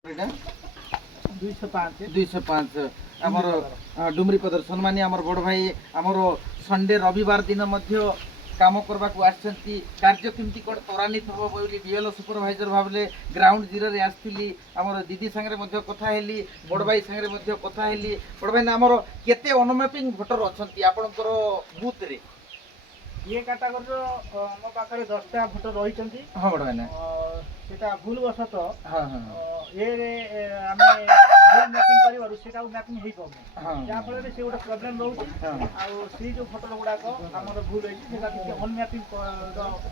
205 आमर डुमरी पदर सम्मानी आमर बड़ भाई आमर संडे रविवार दिन काम करबा को आछंती कार्य केमती कोड त्वरान्वित हो बोली डीएलओ सुपरवाइजर भाबले ग्राउंड जीरो रे आस्थिली आमर दीदी संगे मध्ये कथा हेली बड़ भाई संगे मध्ये कथा हेली बड़ भाई आमर केते अनमैपिंग भोटर अछंती आपनकर बूथ रे ये कैटेगरी मो पाखरे 10टा भोटर रही छंती हां बड़ भाई सेटा भूल वसत हां हां ये रे हमें भूल मैपिंग करिवारु सेटा मैपिंग हेई पबे जा फल रे से गोटे प्रॉब्लम रहउची आ सी जो भोटर गुडा को हमर भूल होई सेटा कि अन मैपिंग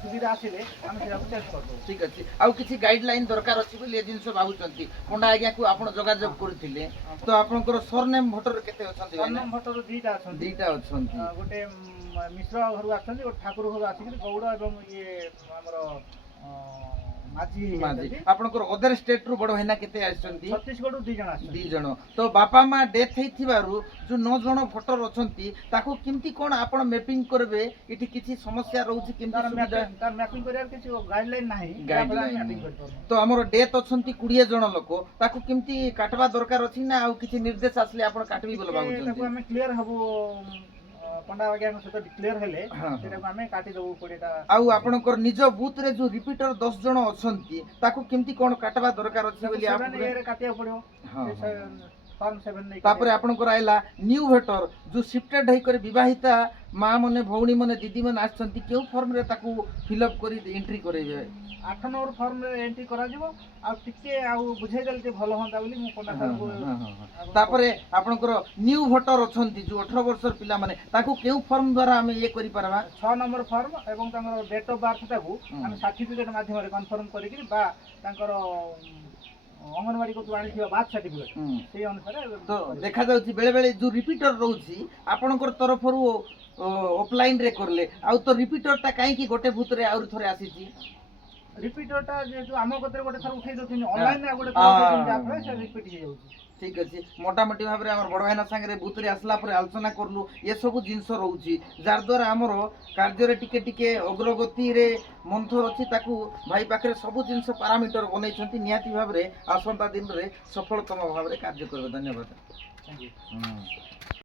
सुविधा आसीले हम सेटा चेंज कर दो ठीक अछि आ किछि गाइडलाइन दरकार अछि बोली ए जिंस बाबू चंती पंडा आज्ञा को आपण जोगाजोग करथिले तो आपनकर सरनेम भोटर केते अछंती सरनेम भोटर दुईटा अछंती गोटे मिश्र घर आछंती गोटे ठाकुर घर आसी गौड़ एवं ये हमर माजी आपनकर अदर स्टेट रु बड़ हैना केते आछंती छत्तीसगढ़ रु 2 जण आछंती 2 जण तो बापा मा डेथ हेथिबारु जो 9 जण भोटर अछंती ताको किमती कोन आपण मैपिंग करबे इठी किछि समस्या रहउछि किमती सुविधा तार मैपिंग करियार किछि गाइडलाइन नाही मैपिंग कर तो हमर डेथ अछंती 20 जण लोक ताको किमती काटबा दरकार अछि ना आ किछि निर्देश आसले आपण काटबी बोल बाबू ताको हम क्लियर हबो पंडा वगैरह को से डिक्लेयर हेले सेटा हमें काटी दबो पड़ेटा आउ आपनकर निज बूथ रे जो रिपीटर 10 जण अछंती ताको किमती कोन काटबा दरकार अछि बोली आप ये काटिया पड़ो फॉर्म 7 नै तापर आपनकर आइला न्यू वोटर जो शिफ्टेड है करे विवाहिता मां मने भौणी मने दीदी मने आछंती केउ फॉर्म रे ताको फिल अप करी एंट्री करैबे 8 नंबर फॉर्म रे एंट्री करा जिवो आ टिके आ बुझे देल जे भलो होंदा बोली मु कोना को तापरे आपनकर न्यू वोटर अछंती जो 18 वर्षर पिला माने ताको केउ फॉर्म द्वारा हमें ये करि परबा 6 नंबर फॉर्म एवं तांकर डेट ऑफ बर्थ ताको हम सर्टिफिकेट माध्यम रे कन्फर्म करि कि बा तांकर अंगनवाड़ी को आनी थिबा बात सर्टिफिकेट से अनुसार तो देखा जाउची बेले बेले जो रिपीटर रहउची आपनकर तरफ रु ऑफलाइन रे करले आ तो रिपीटर ता काई की गोटे बूथ रे आउर थरे आसीची रिपीटर टा जे जो आम कतरे गोटे थर उठै दउथिन ऑनलाइन रे गोटे थर जाफरे से रिपीट हे जाउची ठीक अछि मोटा मोटी भाव रे हमर बड़ भाईना संगे बूथ रे आसला पर आलोचना करलु ये सब जिंस रहउची जार द्वारा हमर कार्य रे टिके टिके अग्रगति रे मंथर अछि ताकू भाई पाखरे सब जिंस पैरामीटर बनै छथि नियाती भाव रे आसंता दिन रे सफलतम भाव रे कार्य करबे धन्यवाद थैंक यू